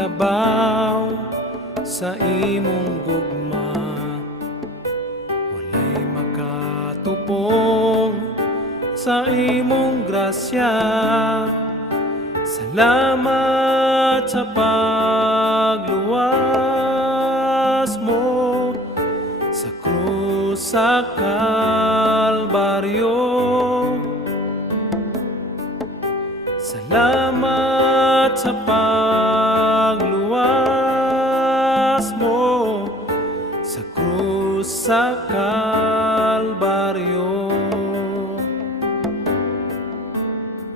makalabaw sa imong gugma, walay makatupong sa imong grasya. Salamat sa pagluwas mo sa krus sa Kalbaryo. Salamat sa pagluwas mo sa krus sa Kalbaryo.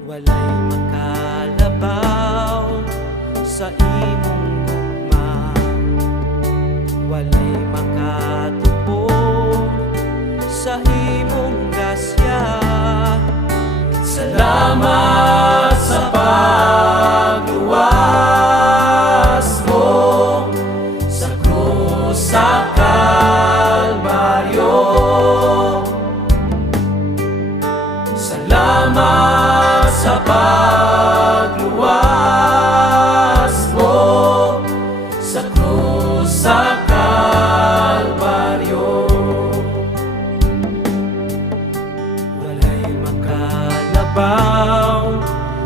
Walay makalabaw sa imong gugma, walay makatupong sa imong grasya. Salamat sa pagluwas mo sa krus sa Kalbaryo. Salamat sa pagluwas mo sa krus sa Kalbaryo. Walay makalabaw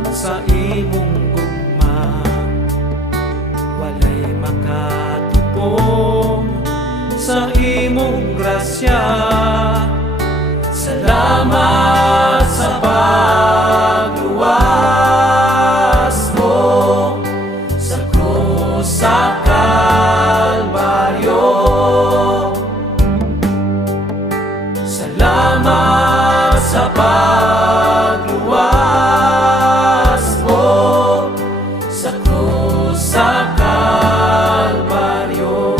sa imong gugma, walay makatupong sa imong grasya. Salamat sa pagluwas mo sa krus sa Kalbaryo. Salamat sa pagluwas mo sa krus sa Kalbaryo.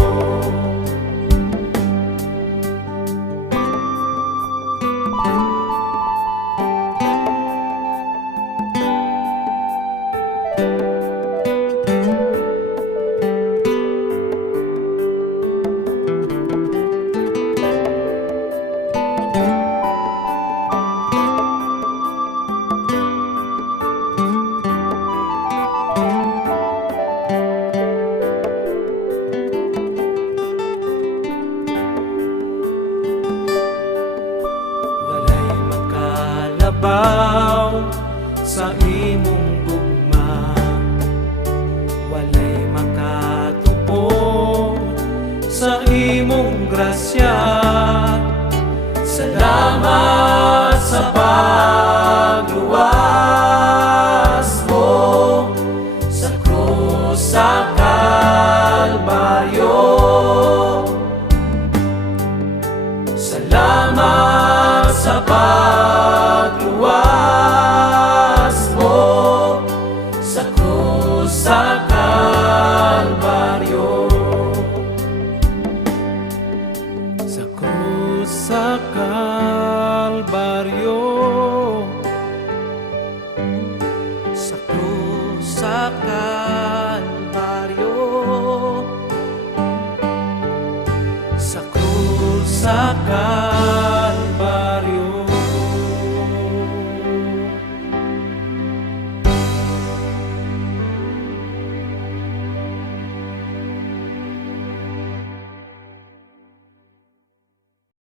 Walay makalabaw sa imong